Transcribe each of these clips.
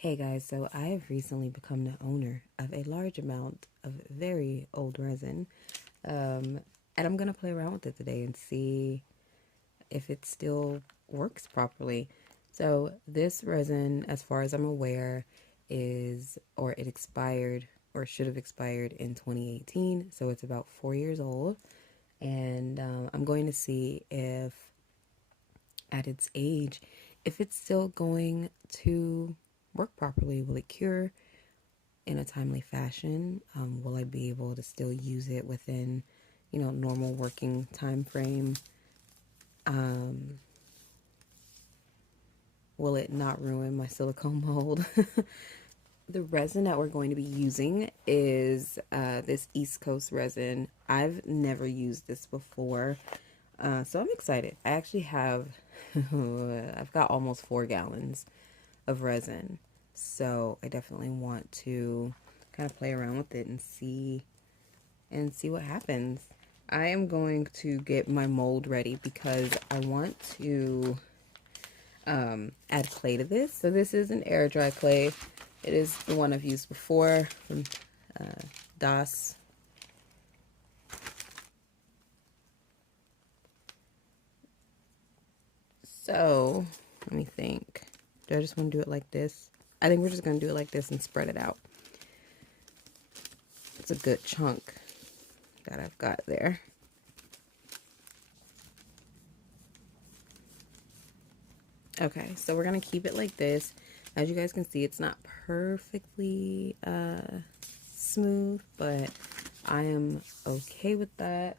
Hey guys, so I have recently become the owner of a large amount of very old resin. And I'm gonna play around with it today and see if it still works properly. So this resin, as far as I'm aware, it expired or should have expired in 2018. So it's about 4 years old. And I'm going to see if at its age, if it's still going to work properly. Will it cure in a timely fashion? Will I be able to still use it within, normal working time frame? Will it not ruin my silicone mold? The resin that we're going to be using is this East Coast resin. I've never used this before, so I'm excited. I actually have, I've got almost 4 gallons of resin, so I definitely want to kind of play around with it and see what happens. I am going to get my mold ready because I want to add clay to this. So this is an air dry clay. It is the one I've used before from DOS. So let me think. Do I just want to do it like this? I think we're just going to do it like this and spread it out. It's a good chunk that I've got there. Okay, so we're going to keep it like this. As you guys can see, it's not perfectly smooth, but I am okay with that.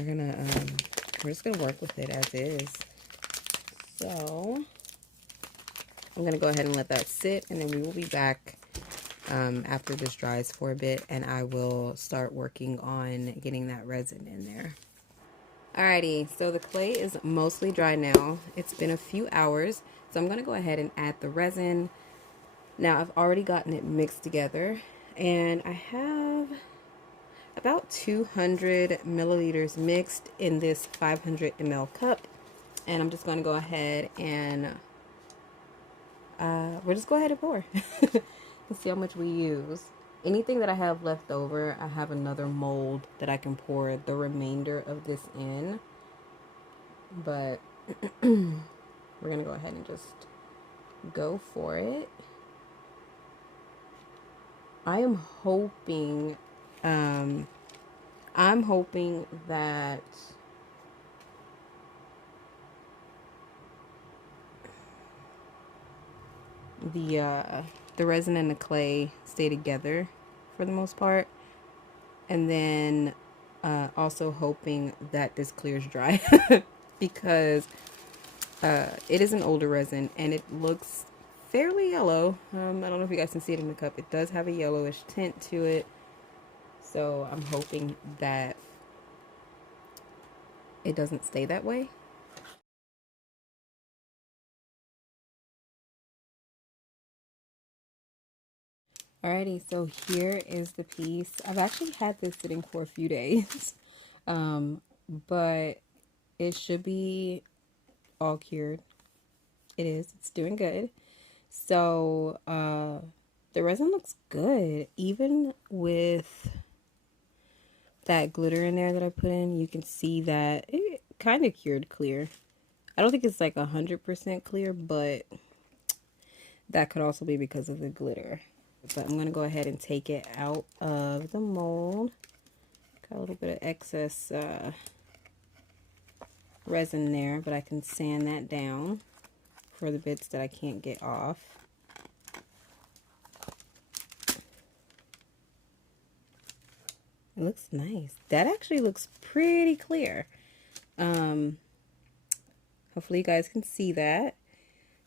We're just gonna work with it as is. So I'm gonna go ahead and let that sit, and then we will be back after this dries for a bit, and I will start working on getting that resin in there. Alrighty, so the clay is mostly dry now. It's been a few hours, so I'm going to go ahead and add the resin. Now, I've already gotten it mixed together, and I have about 200 milliliters mixed in this 500 ml cup. And I'm just going to go ahead and we'll just go ahead and pour and see how much we use. Anything that I have left over, I have another mold that I can pour the remainder of this in. But we're going to go ahead and just go for it. I am hoping, that the resin and the clay stay together for the most part. And then also hoping that this clears dry because it is an older resin and it looks fairly yellow. I don't know if you guys can see it in the cup. It does have a yellowish tint to it. So I'm hoping that it doesn't stay that way. Alrighty, so here is the piece. I've actually had this sitting for a few days, but it should be all cured. It is. It's doing good. So the resin looks good, even with that glitter in there that I put in. You can see that it kind of cured clear. I don't think it's like 100% clear, but that could also be because of the glitter. But I'm going to go ahead and take it out of the mold. Got a little bit of excess resin there, but I can sand that down for the bits that I can't get off. It looks nice. That actually looks pretty clear. Hopefully you guys can see that.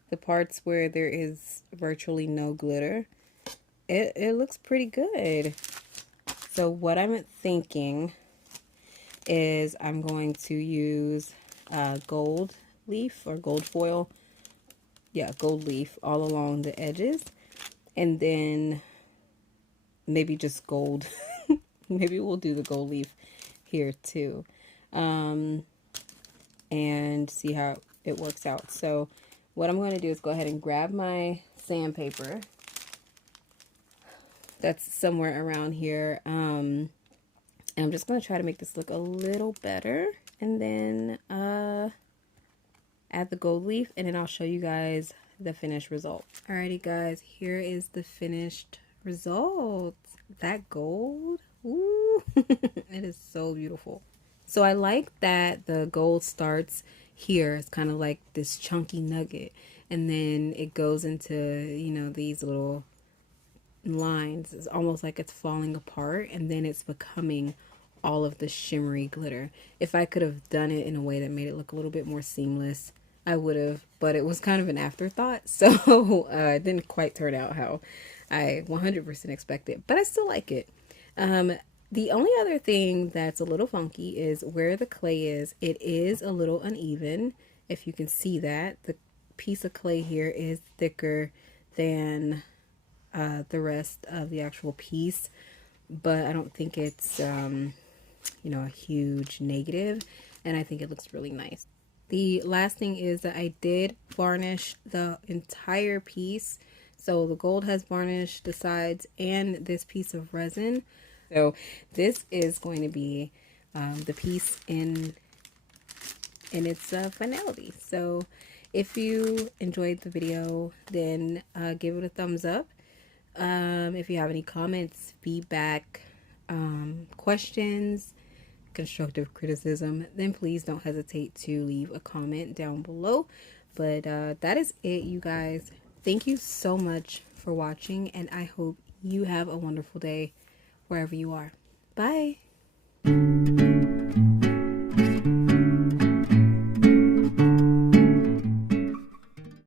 The parts where there is virtually no glitter, it looks pretty good. So what I'm thinking is I'm going to use gold leaf or gold foil. Yeah, gold leaf all along the edges. And then maybe just gold. Maybe we'll do the gold leaf here too. And see how it works out. So what I'm going to do is go ahead and grab my sandpaper that's somewhere around here. And I'm just going to try to make this look a little better. And then add the gold leaf, and then I'll show you guys the finished result. Alrighty guys, here is the finished result. That gold, ooh, it is so beautiful. So I like that the gold starts here. It's kind of like this chunky nugget, and then it goes into, you know, these little lines. It's almost like it's falling apart, and then it's becoming all of the shimmery glitter. If I could have done it in a way that made it look a little bit more seamless, I would have, but it was kind of an afterthought, so it didn't quite turn out how I 100% expected, but I still like it. The only other thing that's a little funky is where the clay is. It is a little uneven, if you can see that. The piece of clay here is thicker than the rest of the actual piece, but I don't think it's, you know, a huge negative, and I think it looks really nice. The last thing is that I did varnish the entire piece. So the gold has varnished the sides and this piece of resin. So this is going to be the piece in its finality. So if you enjoyed the video, then give it a thumbs up. If you have any comments, feedback, questions, constructive criticism, then please don't hesitate to leave a comment down below. But that is it, you guys. Thank you so much for watching, and I hope you have a wonderful day wherever you are. Bye.